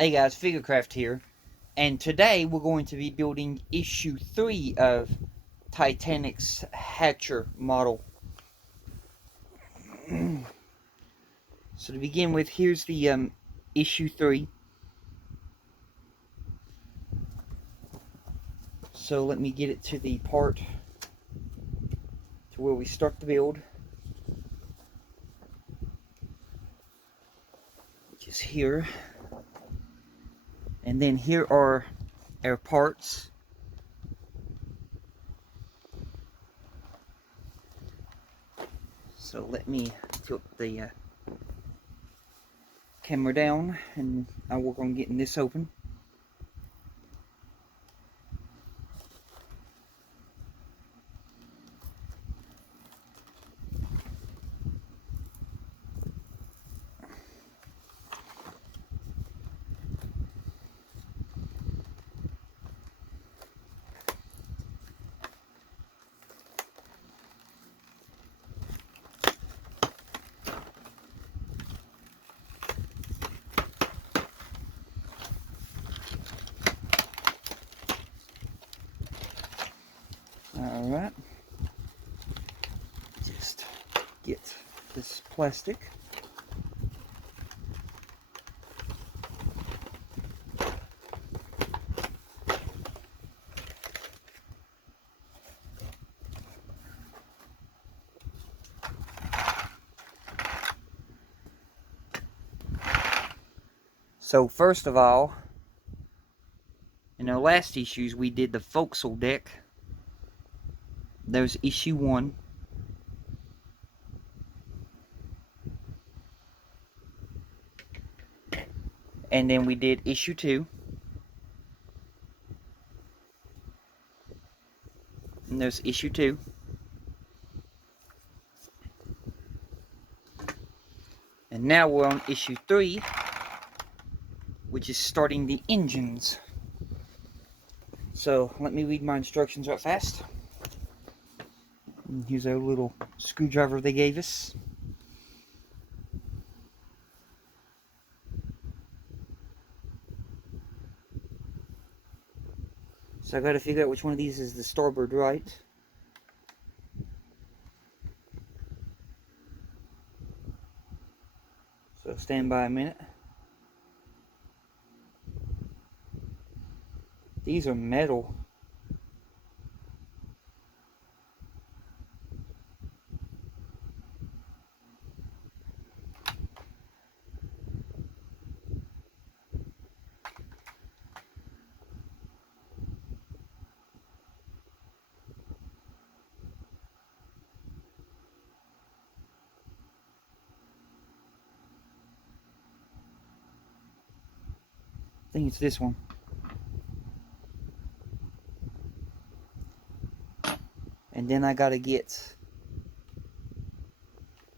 Hey guys, Figurecraft here, and today we're going to be building issue 3 of Titanic's Hatcher model. So to begin with, here's the issue 3. So let me get it to the part to where we start the build, which is here. And then here are our parts. So let me tilt the camera down and I'll work on getting this open. Alright, just get this plastic. So first of all, in our last issues we did the forecastle deck. There's issue 1. And then we did issue 2. And there's issue 2. And now we're on issue 3, which is starting the engines. So let me read my instructions right fast. And here's our little screwdriver they gave us. So I gotta figure out which one of these is the starboard right. So stand by a minute. These are metal. I think it's this one. And then I gotta get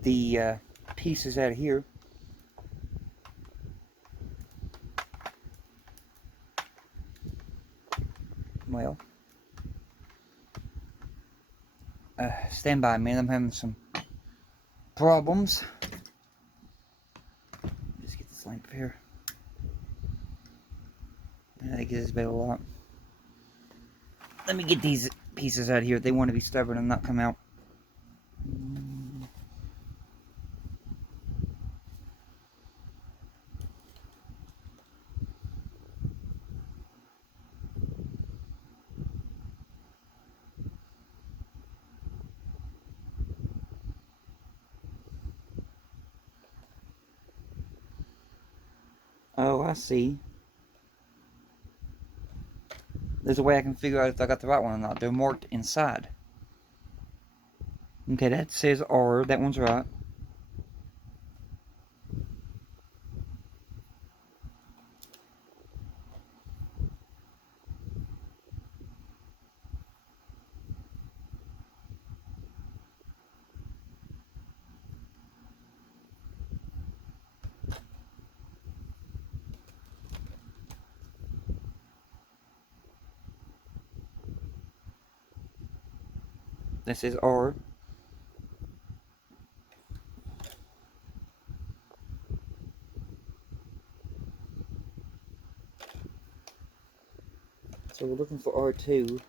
the pieces out of here. Well, stand by, man. I'm having some problems. Just get this lamp here. I think this is better a lot. Let me get these pieces out of here. They want to be stubborn and not come out. Oh, I see. There's a way I can figure out if I got the right one or not. They're marked inside. Okay, that says R. That one's right. That says R. So we're looking for R2.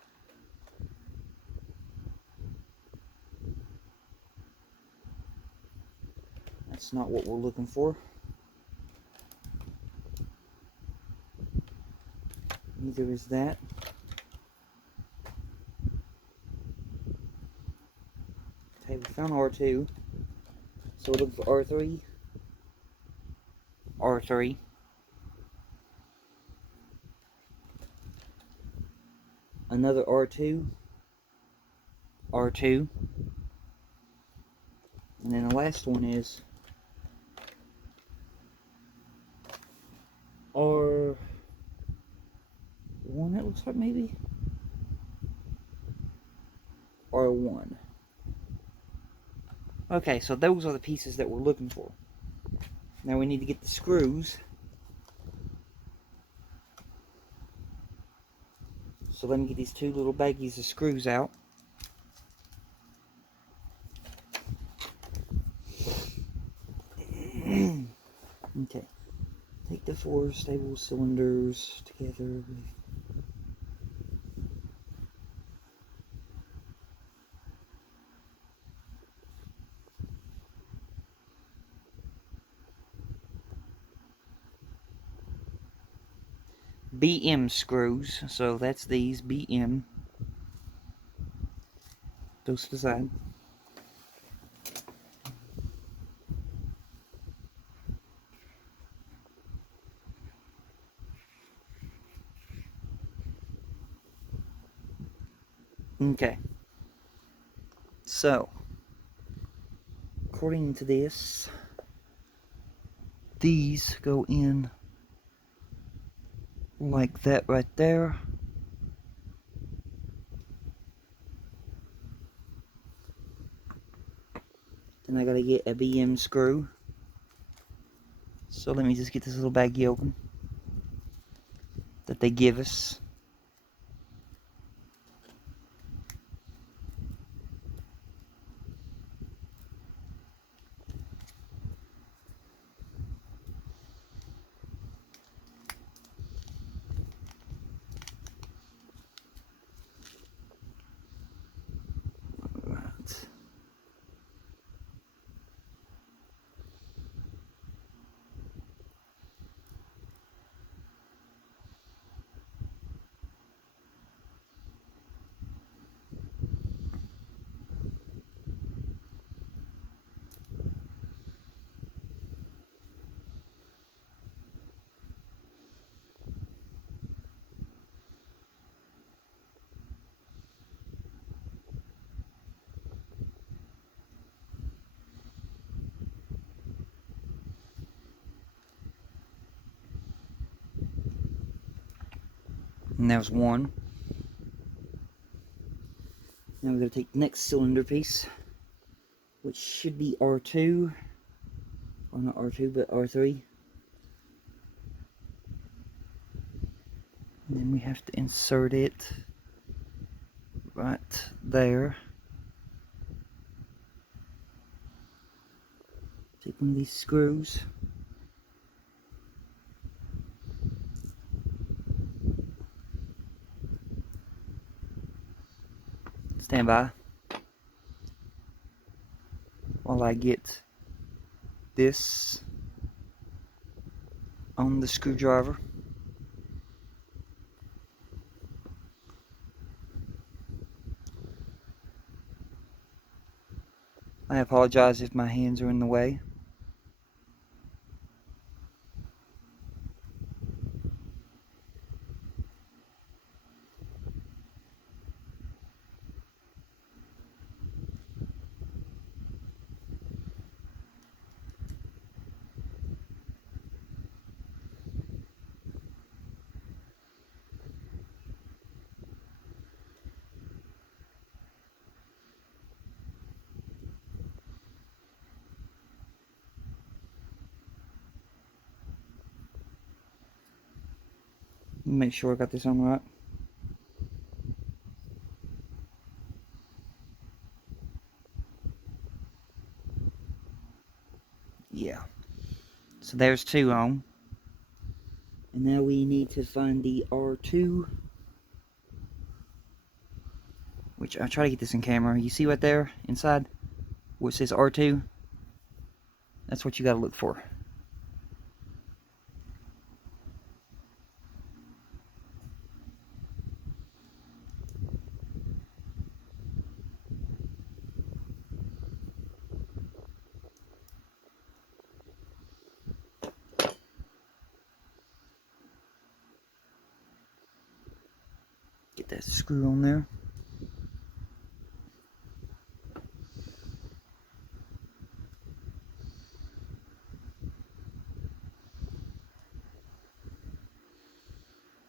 That's not what we're looking for. Neither is that. Okay, we found R2. So we're looking for R3. R3. Another R2. R2. And then the last one is R1, it looks like, maybe? R1. Okay, so those are the pieces that we're looking for. Now we need to get the screws. So let me get these two little baggies of screws out. Okay. Take the 4 stable cylinders together with BM screws. So that's these BM. Those to the side. Okay. So, according to this, these go in like that right there. Then I gotta get a BM screw. So let me just get this little baggie open that they give us. Alright. And there's one. Now we're going to take the next cylinder piece, which should be R2, or not R2, but R3. And then we have to insert it right there. Take one of these screws. Stand by while I get this on the screwdriver. I apologize if my hands are in the way. Make sure I got this on right. Yeah. So there's 2 on. And now we need to find the R2 which I'll try to get this in camera. You see right there inside where it says R2? That's what you got to look for. Get that screw on there.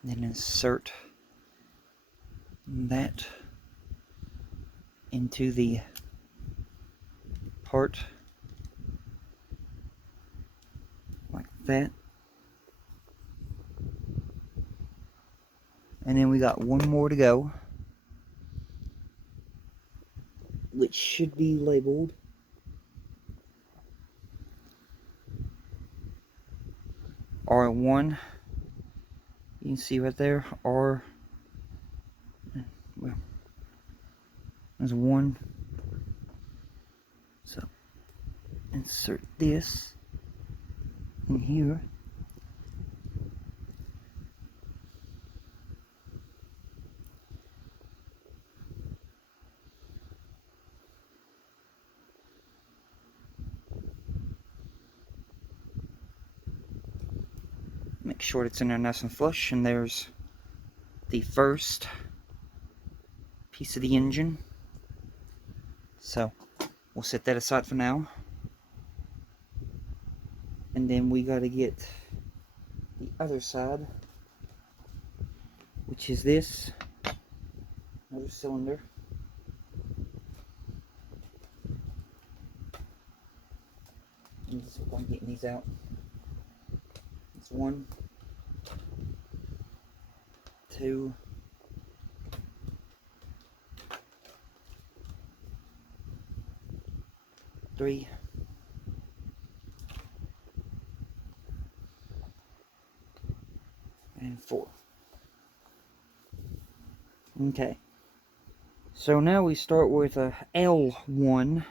Then insert that into the part like that. And then we got one more to go, which should be labeled R1. You can see right there, well, there's one. So insert this in here. Make sure it's in there nice and flush, and there's the first piece of the engine. So we'll set that aside for now. And then we got to get the other side, which is this, another cylinder. And just hope I'm getting these out. It's 1, 2, 3, and 4. Okay. So now we start with a L1,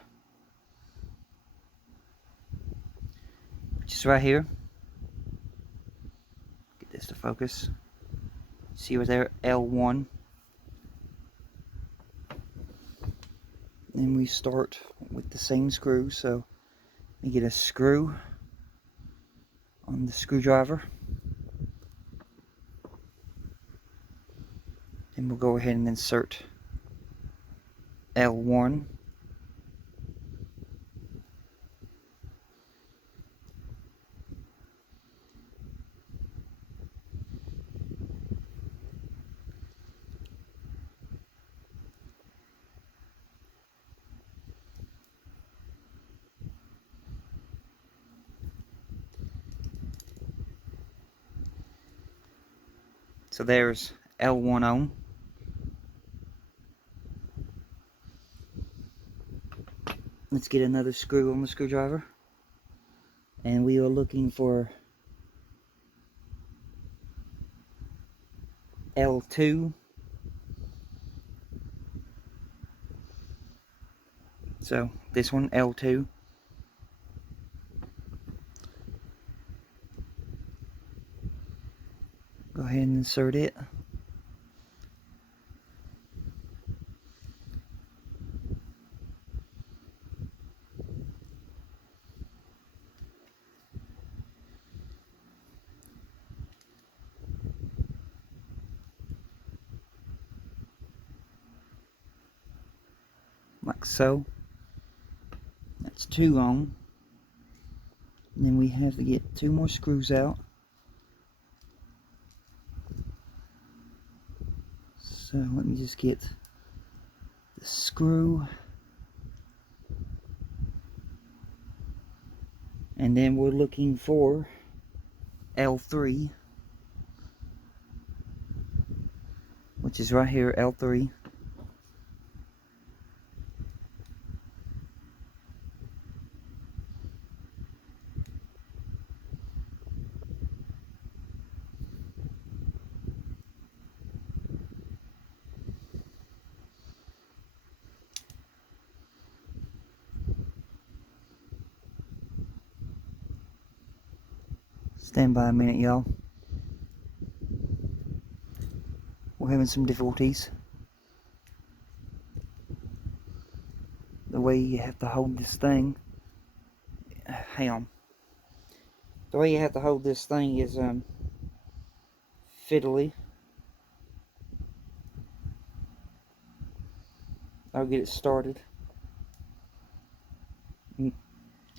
which is right here. Get this to focus. See right there, L1. Then we start with the same screw, so we get a screw on the screwdriver. Then we'll go ahead and insert L1. So there's L1 on. Let's get another screw on the screwdriver. And we are looking for L2. So this one, L2. Go ahead and insert it. Like so. That's 2 on. And then we have to get 2 more screws out. So let me just get the screw. And then we're looking for L3, which is right here, L3. Stand by a minute, y'all. We're having some difficulties. The way you have to hold this thing. Hang on. The way you have to hold this thing is fiddly. I'll get it started.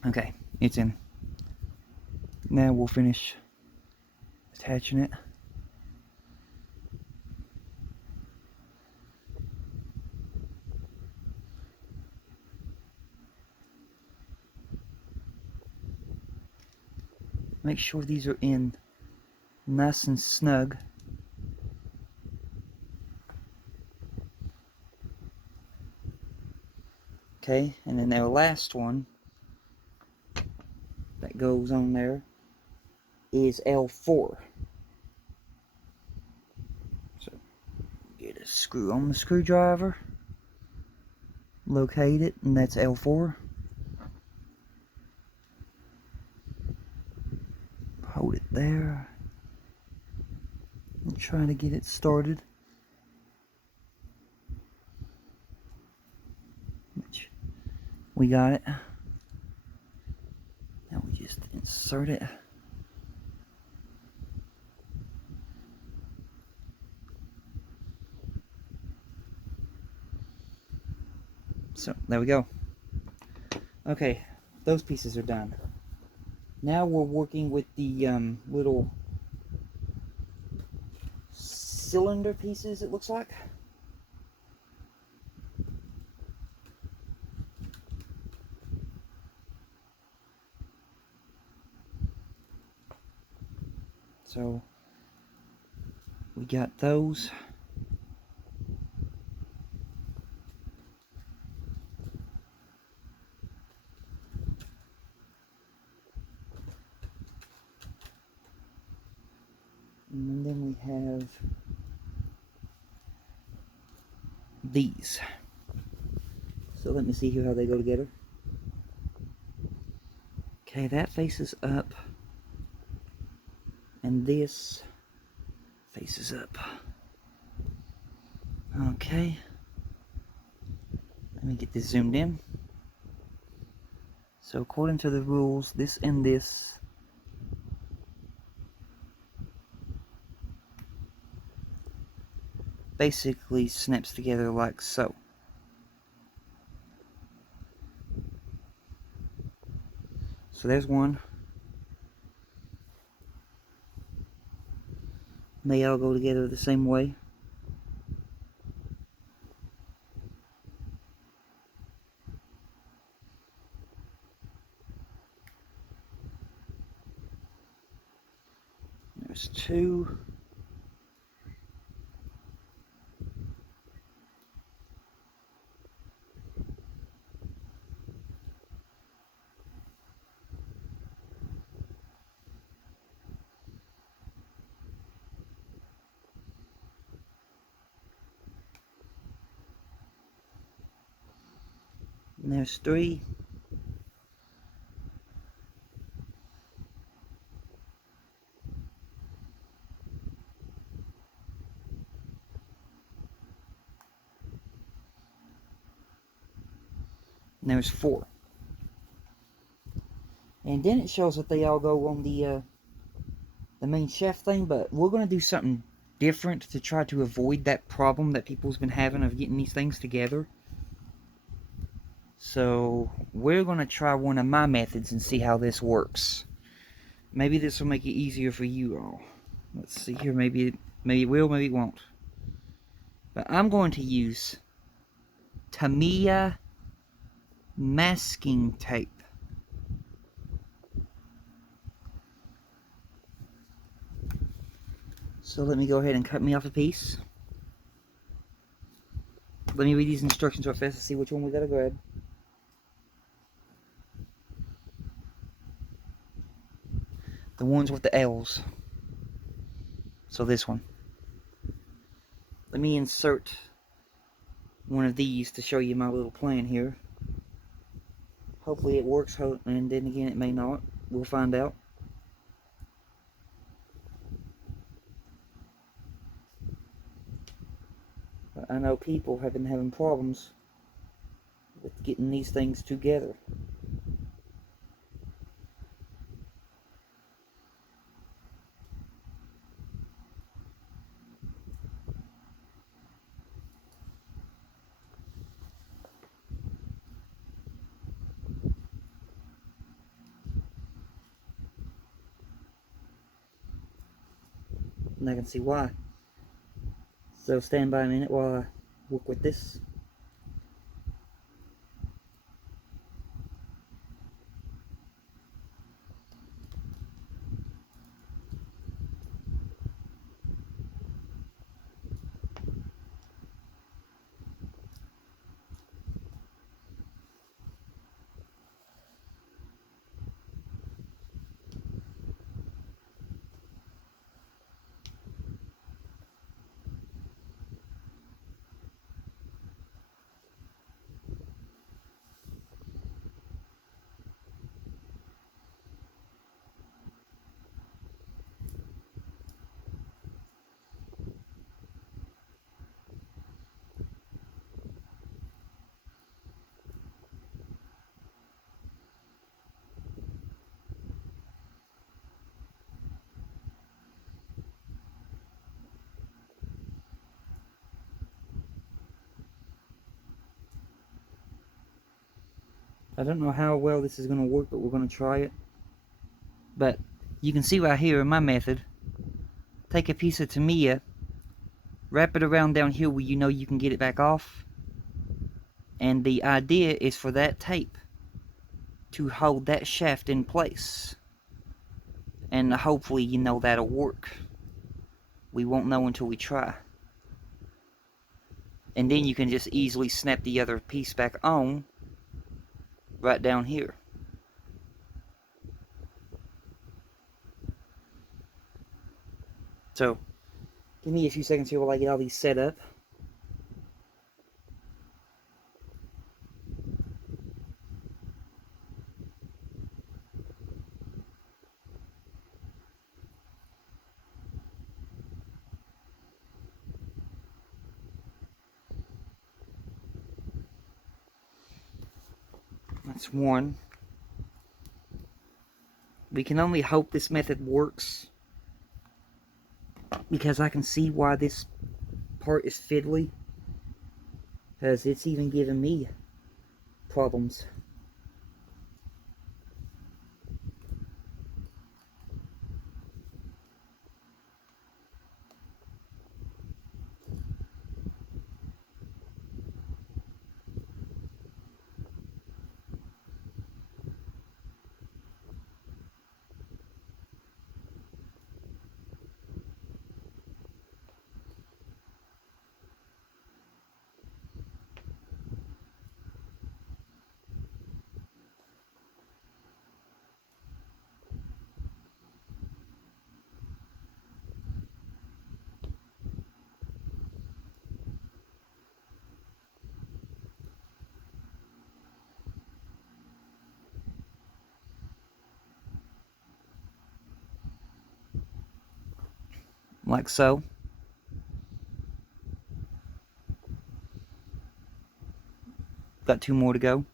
Okay, it's in. Now we'll finish attaching it. Make sure these are in nice and snug. Okay, and then our last one that goes on there is L4. So get a screw on the screwdriver, locate it, and that's L4. Hold it there. I'm trying to get it started. We got it. Now we just insert it. So there we go. Okay, those pieces are done. Now we're working with the little cylinder pieces, it looks like. So we got those. And then we have these. So let me see here how they go together. Okay, that faces up. And this faces up. Okay. Let me get this zoomed in. So according to the rules, this and this basically snaps together like so. So there's one. They all go together the same way. There's two. And there's three. And there's four. And then it shows that they all go on the main shaft thing, but we're going to do something different to try to avoid that problem that people's been having of getting these things together. So we're going to try one of my methods and see how this works. Maybe this will make it easier for you all. Let's see here, maybe it will, maybe it won't. But I'm going to use Tamiya masking tape. So let me go ahead and cut me off a piece. Let me read these instructions real fast to see which one we gotta grab. The ones with the L's. So this one. Let me insert one of these to show you my little plan here. Hopefully it works, and then again it may not. We'll find out. I know people have been having problems with getting these things together. And I can see why. So stand by a minute while I work with this. I don't know how well this is going to work, but we're going to try it. But you can see right here in my method, take a piece of Tamiya, wrap it around down here where you know you can get it back off. And the idea is for that tape to hold that shaft in place. And hopefully, you know, that'll work. We won't know until we try. And then you can just easily snap the other piece back on right down here. So, give me a few seconds here while I get all these set up. That's one. We can only hope this method works, because I can see why this part is fiddly, because it's even giving me problems. Like so. Got two more to go.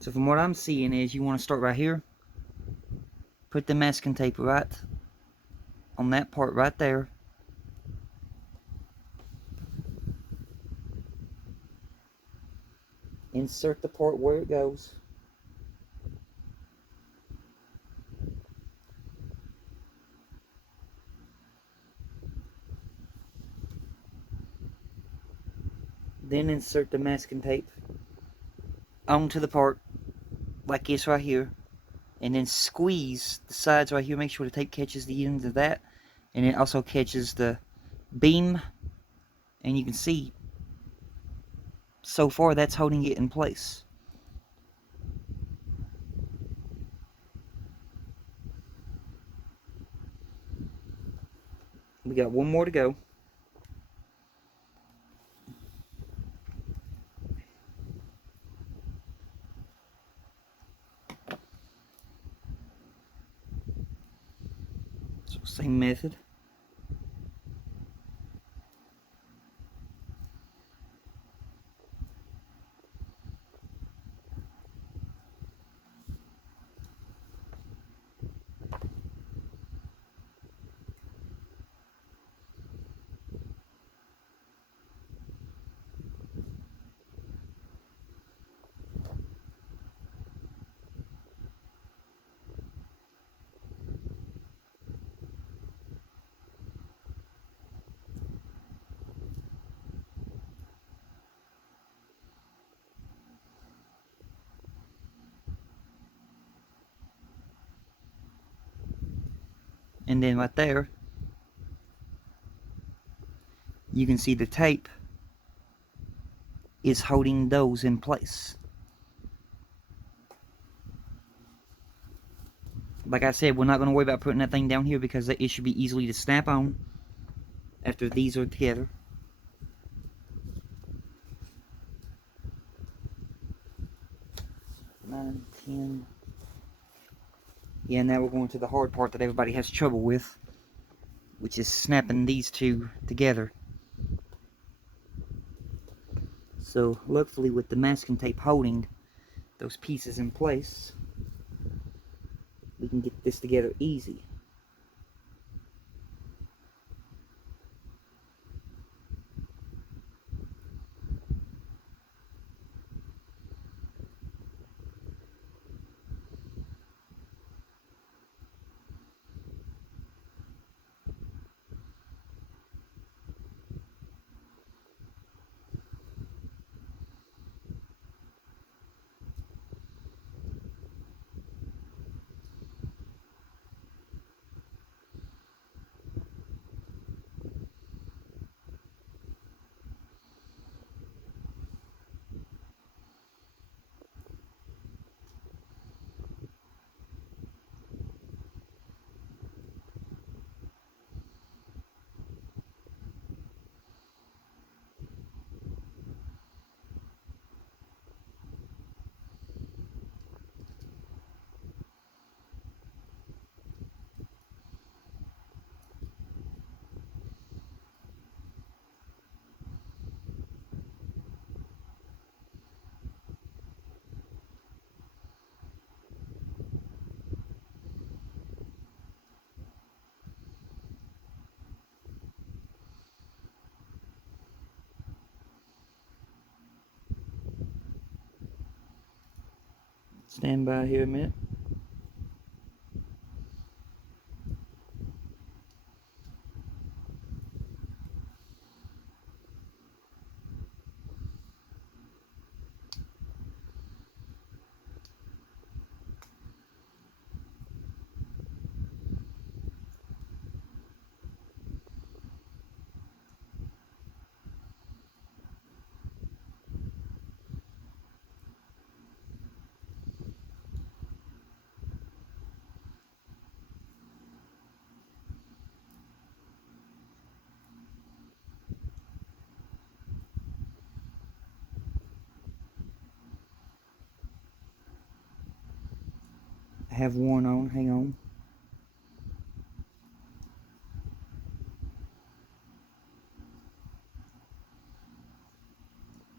So from what I'm seeing is you want to start right here. Put the masking tape right on that part right there. Insert the part where it goes. Then insert the masking tape onto the part like this right here, and then squeeze the sides right here. Make sure the tape catches the ends of that, and it also catches the beam, and you can see so far that's holding it in place. We got one more to go. So same method. And then right there, you can see the tape is holding those in place. Like I said, we're not going to worry about putting that thing down here because it should be easily to snap on after these are together. Nine, 10. Yeah, now we're going to the hard part that everybody has trouble with, which is snapping these two together. So luckily with the masking tape holding those pieces in place, we can get this together easy. Stand by here a minute. I have one on, hang on.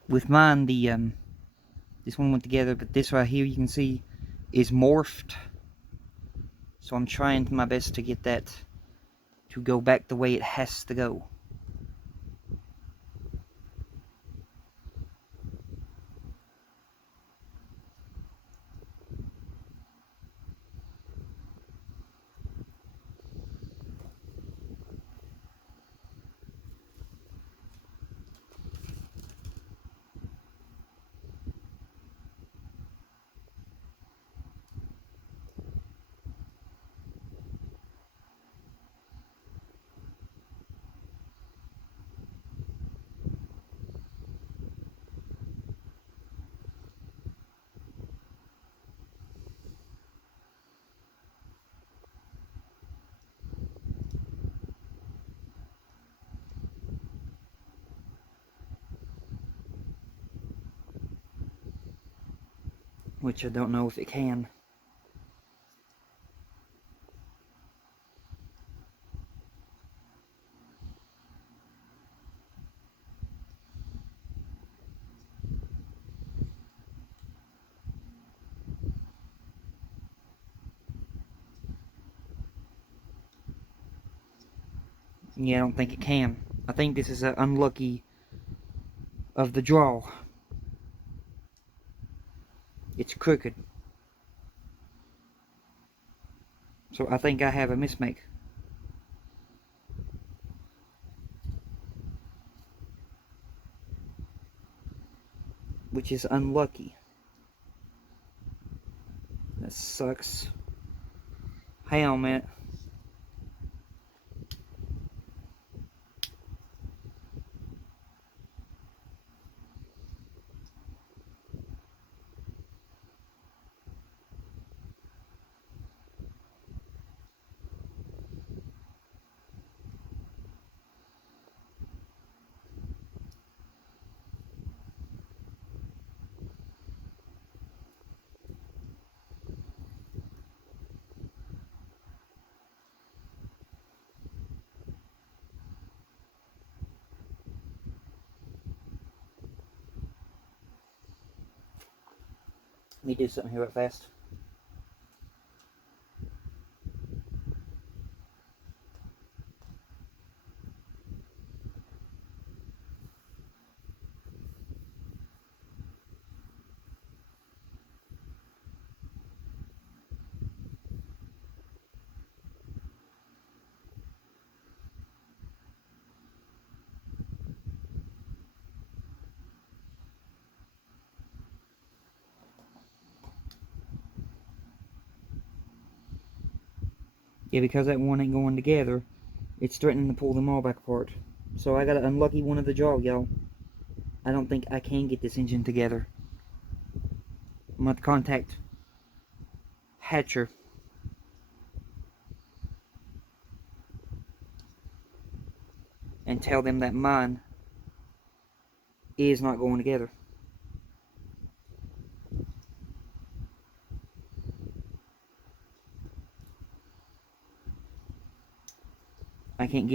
With mine, this one went together, but this right here you can see is morphed. So I'm trying my best to get that to go back the way it has to go. which I don't know if it can. Yeah, I don't think it can. I think this is an unlucky of the draw. It's crooked. So I think I have a mismake. Which is unlucky. That sucks. Hang on a minute. Let me do something here real fast. Yeah, because that one ain't going together, it's threatening to pull them all back apart. So I got an unlucky one of the draw, y'all. I don't think I can get this engine together. I'm going to contact Hatcher and tell them that mine is not going together. I can't get